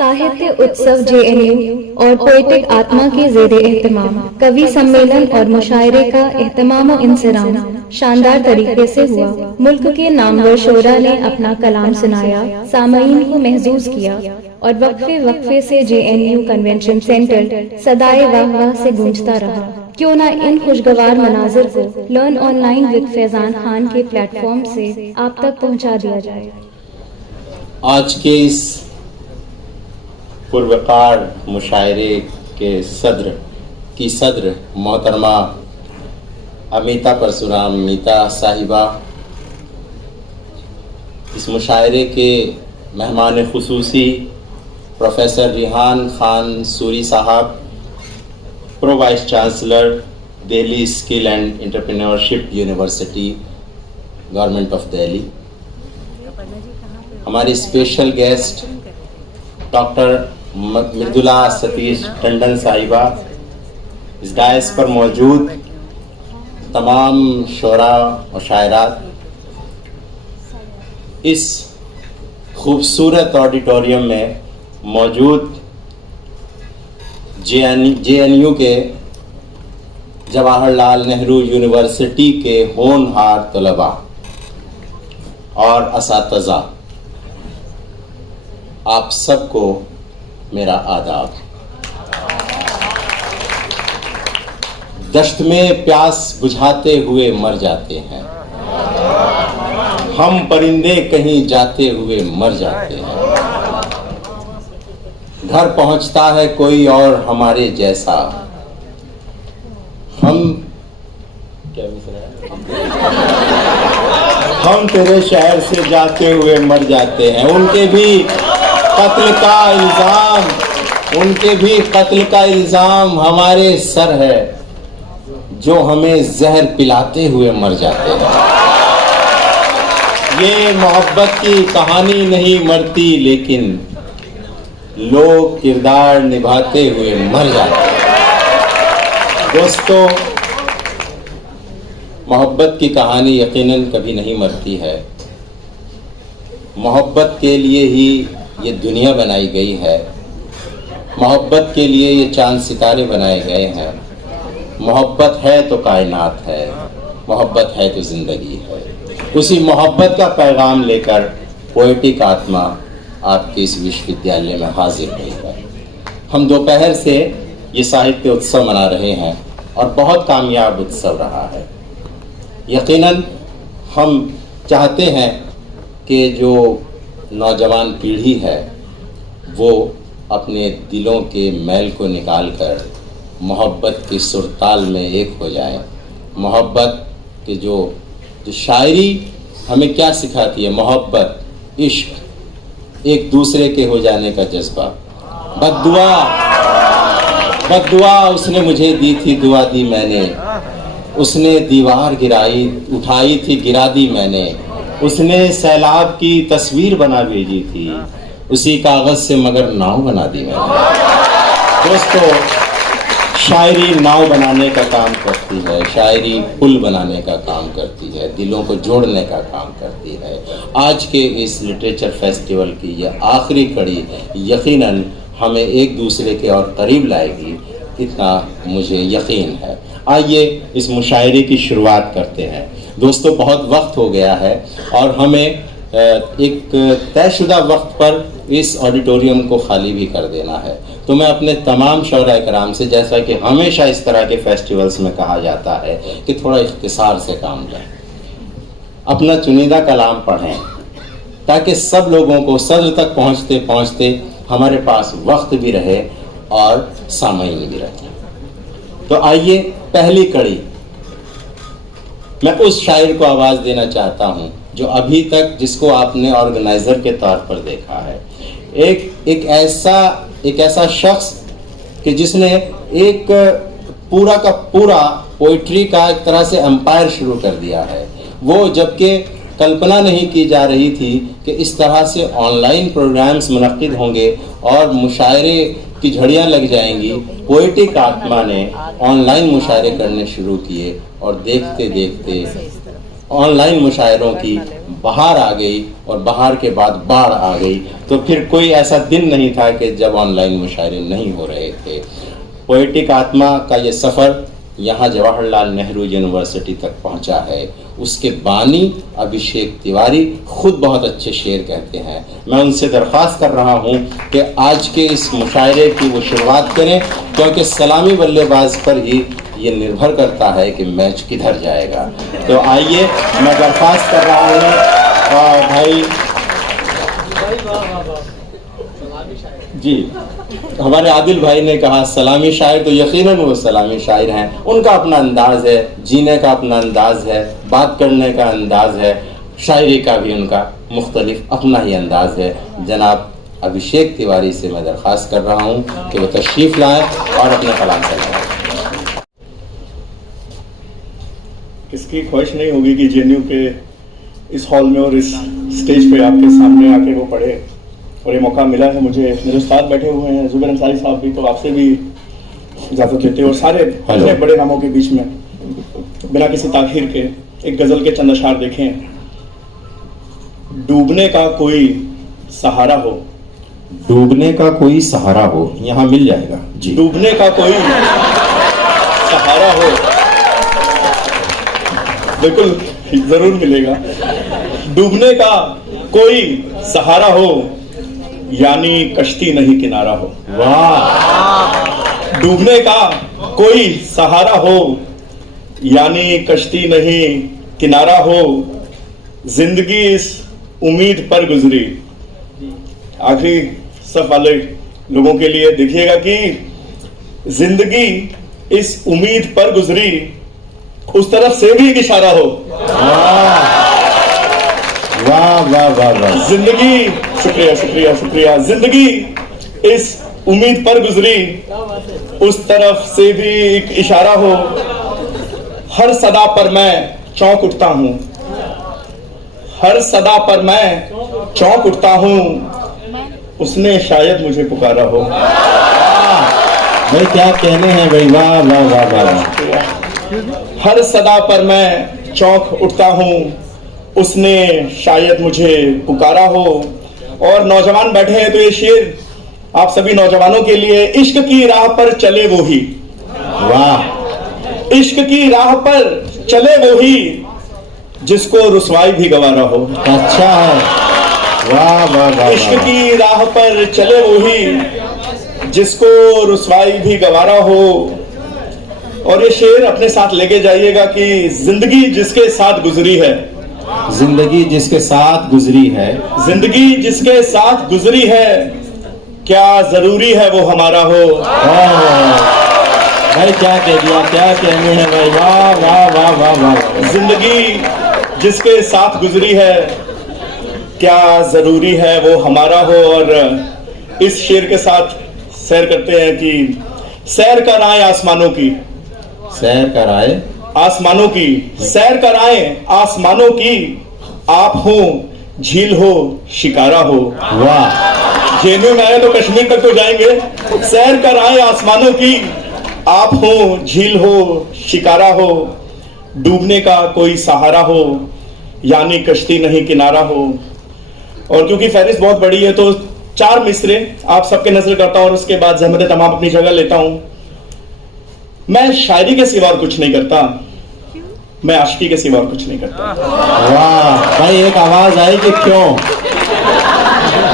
साहित्य उत्सव JNU और पोएटिक आत्मा के ज़ेरे एहतमाम कवि सम्मेलन और मुशायरे का एहतमाम और इंसराम शानदार तरीके से हुआ। मुल्क के नामवर शोरा ने अपना कलाम सुनाया, सामईन को महजूज किया और वक्फे वक्फे से JNU कन्वेंशन सेंटर सदाए वाह वाह से गूंजता रहा। क्यों ना इन खुशगवार मनाजिर को learn online with Faizan Khan के प्लेटफॉर्म से आप तक पहुंचा दिया जाए। आज के इस पुरवकार मुशायरे के सदर मोहतरमा अमिता परशुराम मीता साहिबा, इस मुशायरे के मेहमान खुसूसी प्रोफेसर रिहान खान सूरी साहब, pro vice chancellor Delhi skill and entrepreneurship university government of Delhi, हमारे special guest doctor Mridula Satish Tandon साहिबा, इस डायस पर मौजूद तमाम शोरा और शायरात, इस खूबसूरत ऑडिटोरियम में मौजूद JNU के जवाहरलाल नेहरू यूनिवर्सिटी के होनहार तलबा और असातिज़ा, आप सबको मेरा आदाब। दश्त में प्यास बुझाते हुए मर जाते हैं, हम परिंदे कहीं जाते हुए मर जाते हैं, घर पहुंचता है कोई और हमारे जैसा, हम तेरे शहर से जाते हुए मर जाते हैं। उनके भी कत्ल का इल्जाम हमारे सर है, जो हमें जहर पिलाते हुए मर जाते हैं। ये मोहब्बत की कहानी नहीं मरती, लेकिन लोग किरदार निभाते हुए मर जाते हैं। दोस्तों, मोहब्बत की कहानी यकीनन कभी नहीं मरती है। मोहब्बत के लिए ही ये दुनिया बनाई गई है, मोहब्बत के लिए ये चांद सितारे बनाए गए हैं। मोहब्बत है तो कायनात है, मोहब्बत है तो ज़िंदगी है। उसी मोहब्बत का पैगाम लेकर पोएटिक आत्मा आपके इस विश्वविद्यालय में हाजिर हुई है। हम दोपहर से ये साहित्य उत्सव मना रहे हैं और बहुत कामयाब उत्सव रहा है। यकीनन हम चाहते हैं कि जो नौजवान पीढ़ी है वो अपने दिलों के मैल को निकालकर मोहब्बत की सुरताल में एक हो जाए। मोहब्बत के जो शायरी हमें क्या सिखाती है, मोहब्बत, इश्क, एक दूसरे के हो जाने का जज्बा। बद्दुआ उसने मुझे दी थी, दुआ दी मैंने, उसने दीवार गिराई, उठाई थी, गिरा दी मैंने, उसने सैलाब की तस्वीर बना भेजी थी, उसी कागज से मगर नाव बना दी मैंने। दोस्तों, शायरी नाव बनाने का काम करती है, शायरी पुल बनाने का काम करती है, दिलों को जोड़ने का काम करती है। आज के इस लिटरेचर फेस्टिवल की यह आखिरी कड़ी यकीनन हमें एक दूसरे के और करीब लाएगी, इतना मुझे यकीन है। आइए इस मुशायरे की शुरुआत करते हैं। दोस्तों, बहुत वक्त हो गया है और हमें एक तयशुदा वक्त पर इस ऑडिटोरियम को खाली भी कर देना है। तो मैं अपने तमाम शौरा कराम से, जैसा कि हमेशा इस तरह के फेस्टिवल्स में कहा जाता है, कि थोड़ा इख्तिसार से काम लें, अपना चुनिंदा कलाम पढ़ें, ताकि सब लोगों को सदर तक पहुँचते पहुँचते हमारे पास वक्त भी रहे और सामईन भी रहे। तो आइए, पहली कड़ी मैं उस शायर को आवाज़ देना चाहता हूँ जो अभी तक, जिसको आपने ऑर्गेनाइज़र के तौर पर देखा है, एक ऐसा शख्स कि जिसने एक पूरा का पूरा पोइट्री का एक तरह से एम्पायर शुरू कर दिया है। वो जबकि कल्पना नहीं की जा रही थी कि इस तरह से ऑनलाइन प्रोग्राम्स मुनक्किद होंगे और मुशायरे की झड़ियाँ लग जाएंगी, पोएटिक आत्मा ने ऑनलाइन मुशायरे करने शुरू किए और देखते देखते ऑनलाइन मुशायरों की बहार आ गई और बहार के बाद बाढ़ आ गई, तो फिर कोई ऐसा दिन नहीं था कि जब ऑनलाइन मुशायरे नहीं हो रहे थे। पोएटिक आत्मा का ये सफ़र यहाँ जवाहरलाल नेहरू यूनिवर्सिटी तक पहुँचा है। उसके बानी अभिषेक तिवारी खुद बहुत अच्छे शेर कहते हैं। मैं उनसे दरख्वास्त कर रहा हूँ कि आज के इस मुशायरे की वो शुरुआत करें, क्योंकि सलामी बल्लेबाज पर ही ये निर्भर करता है कि मैच किधर जाएगा। तो आइए, मैं दरख्वास्त कर रहा हूँ और भाई जी, हमारे आदिल भाई ने कहा सलामी शायर, तो यकीनन वो सलामी शायर हैं। उनका अपना अंदाज है, जीने का अपना अंदाज है, बात करने का अंदाज है, शायरी का भी उनका मुख्तलिफ अपना ही अंदाज है। जनाब अभिषेक तिवारी से मैं दरख्वास्त कर रहा हूँ कि वो तशरीफ़ लाएँ और अपने कलाम से लाएँ। किसकी ख्वाहिश नहीं होगी कि जेएनयू के इस हॉल में और इस स्टेज पे आपके सामने आके वो पढ़े, और ये मौका मिला है मुझे। मेरे साथ बैठे हुए हैं जुबैर अंसारी साहब भी, तो आपसे भी इजाज़त लेते हैं और सारे इतने बड़े नामों के बीच में बिना किसी ताखीर के एक गज़ल के चंद अशार देखें। डूबने का कोई सहारा हो, डूबने का कोई सहारा हो, यहाँ मिल जाएगा जी। डूबने का कोई सहारा हो, बिल्कुल जरूर मिलेगा। डूबने का कोई सहारा हो, यानी कश्ती नहीं किनारा हो। वाह। डूबने का कोई सहारा हो, यानी कश्ती नहीं किनारा हो। जिंदगी इस उम्मीद पर गुजरी। आखिरी सब वाले लोगों के लिए देखिएगा कि जिंदगी इस उम्मीद पर गुजरी, उस तरफ से भी एक इशारा हो। वाह वाह वाह वाह। जिंदगी, शुक्रिया शुक्रिया शुक्रिया। जिंदगी इस उम्मीद पर गुजरी, उस तरफ से भी एक इशारा हो। हर सदा पर मैं चौंक उठता हूँ, हर सदा पर मैं चौंक उठता हूँ, उसने शायद मुझे पुकारा हो। भाई क्या कहने हैं भाई, वाह वाह वाह वाह। हर सदा पर मैं चौंक उठता हूँ, उसने शायद मुझे पुकारा हो। और नौजवान बैठे हैं तो ये शेर आप सभी नौजवानों के लिए। इश्क की राह पर चले वो ही, वाह। इश्क की राह पर चले वो ही, जिसको रुसवाई भी गवारा हो। अच्छा है, वाह वाह वाह। इश्क की राह पर चले वो ही, जिसको रुसवाई भी गवारा हो। और ये शेर अपने साथ लेके जाइएगा कि जिंदगी जिसके साथ गुजरी है, जिंदगी जिसके साथ गुजरी है, जिंदगी जिसके साथ गुजरी है, क्या जरूरी है वो हमारा हो। भाई क्या कह दिया, क्या कहने हैं भाई, वाह वाह वाह वाह वाह। जिंदगी जिसके साथ गुजरी है, क्या जरूरी है वो हमारा हो। और इस शेर के साथ सैर करते हैं कि सैर कराएं आसमानों की, सैर कराए आसमानों की, सैर कराएं आसमानों की, आप हो झील हो शिकारा हो। वाह। जेएनयू में आए तो कश्मीर तक तो जाएंगे। सैर कराएं आसमानों की, आप हो झील हो शिकारा हो। डूबने का कोई सहारा हो, यानी कश्ती नहीं किनारा हो। और क्योंकि फहरिस्त बहुत बड़ी है तो 4 मिसरे आप सबके नजर करता हूं और उसके बाद ज़हमत तमाम अपनी जगह लेता हूं। मैं शायरी के सिवा कुछ नहीं करता, मैं आशिकी के सिवा कुछ नहीं करता। वाह भाई, एक आवाज आई कि क्यों।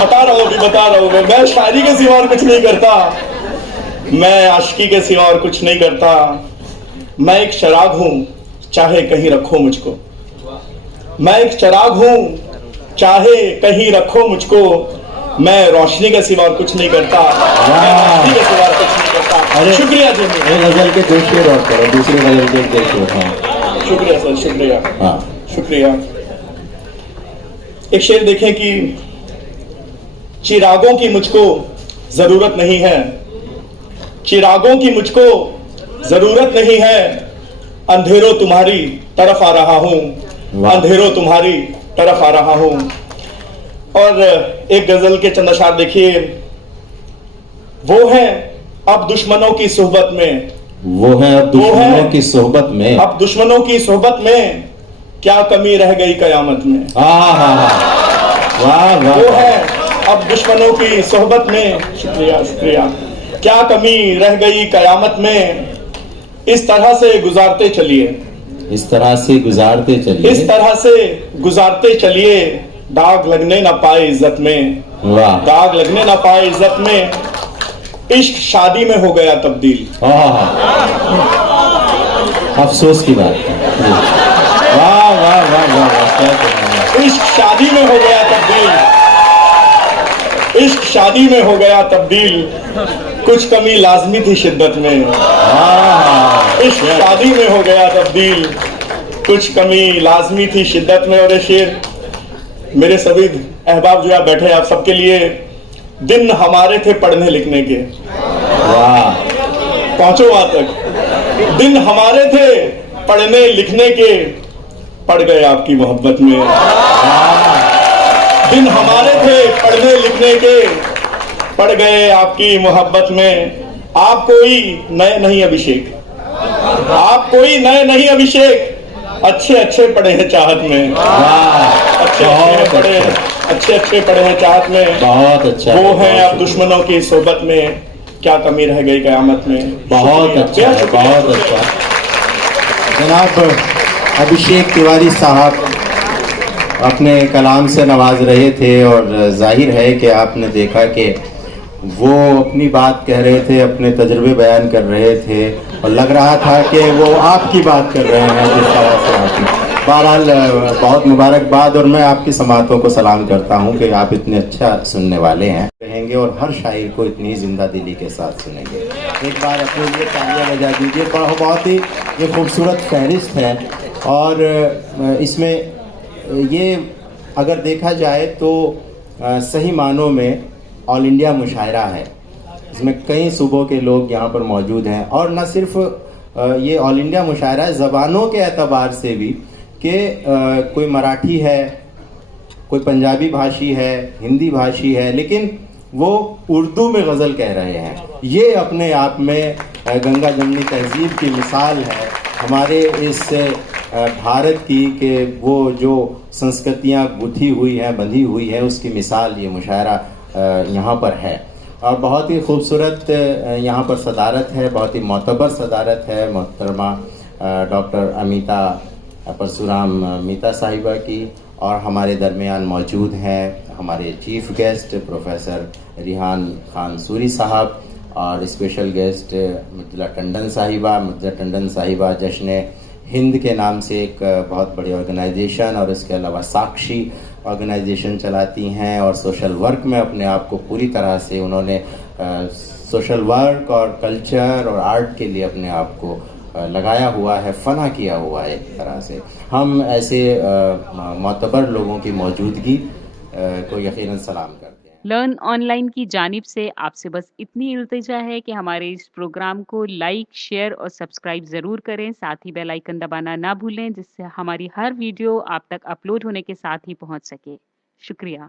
बता रहा हूं मैं शायरी के सिवा कुछ नहीं करता, मैं आशिकी के सिवा और कुछ नहीं करता। मैं एक चिराग हूं, चाहे कहीं रखो मुझको। मैं एक चिराग हूं, चाहे कहीं रखो मुझको। मैं रोशनी के सिवा और कुछ नहीं करता, रोशनी के सिवा कुछ नहीं करता। अरे शुक्रिया जी। गजल के 2 शेर और करो, दूसरे गजल के 2 शेर। हाँ शुक्रिया सर, शुक्रिया। हाँ शुक्रिया। एक शेर देखें कि चिरागों की मुझको जरूरत नहीं है, चिरागों की मुझको जरूरत नहीं है। अंधेरों तुम्हारी तरफ आ रहा हूं, अंधेरों तुम्हारी तरफ आ रहा हूं। और एक गजल के चंद अशार देखिए। वो है अब दुश्मनों की सोहबत में, वो है अब दुश्मनों की सोहबत में, अब दुश्मनों की सोहबत में क्या कमी रह गई कयामत में। वाह वाह वो है अब दुश्मनों की सोहबत में। शुक्रिया शुक्रिया। क्या कमी रह गई कयामत में, इस तरह से गुजारते चलिए, इस तरह से गुजारते चलिए, इस तरह से गुजारते चलिए, दाग लगने ना पाए इज्जत में, वाह दाग लगने ना पाए इज्जत में, इश्क शादी में हो गया तब्दील। अफसोस की बात है। वाह वाह वाह वाह वाह, क्या कहना है। इश्क शादी में हो गया तब्दील, इश्क शादी में हो गया तब्दील, कुछ कमी लाजमी थी शिद्दत में। इश्क शादी में हो गया तब्दील, कुछ कमी लाजमी थी शिद्दत में। और ये शेर मेरे सभी अहबाब जो यहाँ बैठे आप सबके लिए, दिन हमारे थे पढ़ने लिखने के, वाह पहुंचो वहां तक, दिन हमारे थे पढ़ने लिखने के, पढ़ गए आपकी मोहब्बत में। दिन हमारे थे पढ़ने लिखने के, पढ़ गए आपकी मोहब्बत में। आप कोई नए नहीं अभिषेक, आप कोई नए नहीं अभिषेक, अच्छे अच्छे पढ़े हैं चाहत में, अच्छे अच्छे पढ़े, अच्छे अच्छे पढ़े हैं चाहत में। बहुत अच्छा, वो है अब दुश्मनों की सोहबत में, क्या कमी रह गई कयामत में। बहुत अच्छा, बहुत अच्छा। जनाब अभिषेक तिवारी साहब अपने कलाम से नवाज रहे थे और जाहिर है कि आपने देखा कि वो अपनी बात कह रहे थे, अपने तजुर्बे बयान कर रहे थे और लग रहा था कि वो आपकी बात कर रहे हैं जिस तरह से आपकी। बहरहाल बहुत मुबारकबाद और मैं आपकी समातों को सलाम करता हूं कि आप इतने अच्छा सुनने वाले हैं रहेंगे और हर शायर को इतनी जिंदा दिली के साथ सुनेंगे। एक बार अपने लिए तालियां बजा दीजिए। बहुत ही ये खूबसूरत फहरिस्त है और इसमें ये अगर देखा जाए तो सही मानों में ऑल इंडिया मुशायरा है। इसमें कई सूबों के लोग यहाँ पर मौजूद हैं और न सिर्फ ये ऑल इंडिया मुशायरा है ज़बानों के एतबार से भी कि कोई मराठी है, कोई पंजाबी भाषी है, हिंदी भाषी है, लेकिन वो उर्दू में गज़ल कह रहे हैं। ये अपने आप में गंगा जमनी तहजीब की मिसाल है हमारे इस भारत की, कि वो जो संस्कृतियाँ गुथी हुई हैं, बंधी हुई है, उसकी मिसाल ये मुशायरा यहाँ पर है। और बहुत ही खूबसूरत यहाँ पर सदारत है, बहुत ही मोतबर सदारत है मोहतरमा डॉक्टर अमिता परशुराम मीता साहिबा की। और हमारे दरमियान मौजूद हैं हमारे chief guest professor Rihan Khan Suri साहब और स्पेशल गेस्ट मुद्ला टंडन साहिबा। मुद्ला टंडन साहिबा जश्न हिंद के नाम से एक बहुत बड़ी ऑर्गेनाइजेशन और इसके अलावा साक्षी ऑर्गेनाइजेशन चलाती हैं और सोशल वर्क में अपने आप को पूरी तरह से उन्होंने सोशल वर्क और कल्चर और आर्ट के लिए अपने आप को लगाया हुआ है, फना किया हुआ है एक तरह से। हम ऐसे मोतबर लोगों की मौजूदगी को यकीनन सलाम करते हैं। लर्न ऑनलाइन की जानिब से आपसे बस इतनी इल्तिजा है कि हमारे इस प्रोग्राम को लाइक, शेयर और सब्सक्राइब ज़रूर करें। साथ ही बेल आइकन दबाना ना भूलें जिससे हमारी हर वीडियो आप तक अपलोड होने के साथ ही पहुंच सके। शुक्रिया।